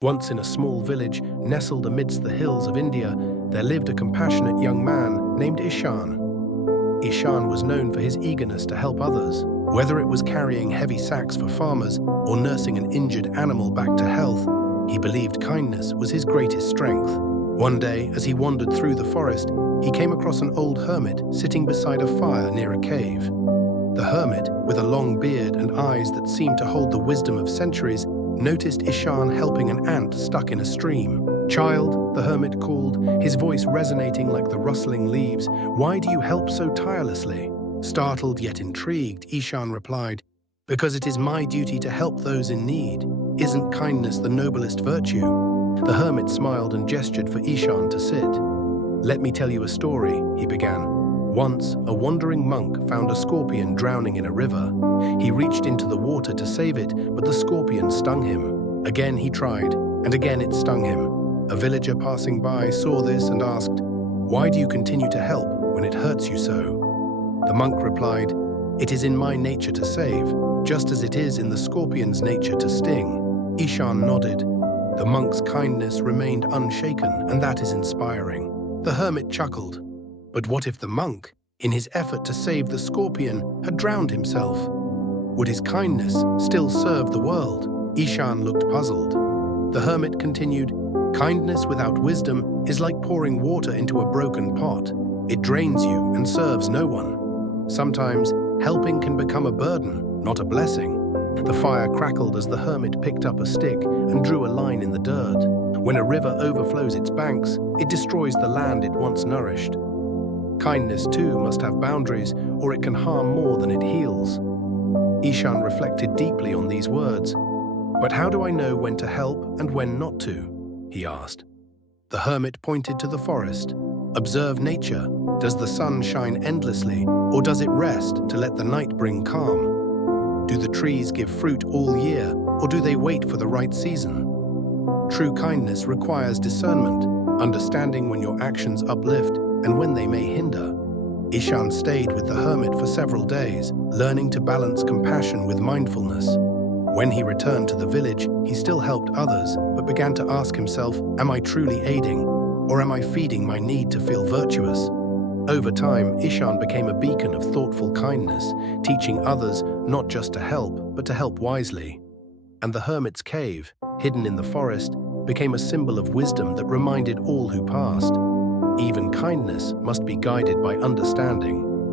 Once in a small village nestled amidst the hills of India, there lived a compassionate young man named Ishaan. Ishaan was known for his eagerness to help others, whether it was carrying heavy sacks for farmers or nursing an injured animal back to health. He believed kindness was his greatest strength. One day, as he wandered through the forest, he came across an old hermit sitting beside a fire near a cave. The hermit, with a long beard and eyes that seemed to hold the wisdom of centuries, noticed Ishaan helping an ant stuck in a stream. "Child," the hermit called, his voice resonating like the rustling leaves, "why do you help so tirelessly?" Startled yet intrigued, Ishaan replied, "Because it is my duty to help those in need. Isn't kindness the noblest virtue?" The hermit smiled and gestured for Ishaan to sit. "Let me tell you a story," he began. Once, a wandering monk found a scorpion drowning in a river. He reached into the water to save it, but the scorpion stung him. Again he tried, and again it stung him. A villager passing by saw this and asked, "Why do you continue to help when it hurts you so?" The monk replied, "It is in my nature to save, just as it is in the scorpion's nature to sting." Ishaan nodded. The monk's kindness remained unshaken, and that is inspiring. The hermit chuckled. But what if the monk, in his effort to save the scorpion, had drowned himself? Would his kindness still serve the world? Ishaan looked puzzled. The hermit continued, "Kindness without wisdom is like pouring water into a broken pot. It drains you and serves no one. Sometimes, helping can become a burden, not a blessing." The fire crackled as the hermit picked up a stick and drew a line in the dirt. When a river overflows its banks, it destroys the land it once nourished. Kindness, too, must have boundaries, or it can harm more than it heals. Ishaan reflected deeply on these words. "But how do I know when to help and when not to?" he asked. The hermit pointed to the forest. "Observe nature. Does the sun shine endlessly, or does it rest to let the night bring calm? Do the trees give fruit all year, or do they wait for the right season? True kindness requires discernment, understanding when your actions uplift and when they may hinder." Ishaan stayed with the hermit for several days, learning to balance compassion with mindfulness. When he returned to the village, he still helped others, but began to ask himself, "Am I truly aiding, or am I feeding my need to feel virtuous?" Over time, Ishaan became a beacon of thoughtful kindness, teaching others not just to help, but to help wisely. And the hermit's cave, hidden in the forest, became a symbol of wisdom that reminded all who passed. Even kindness must be guided by understanding.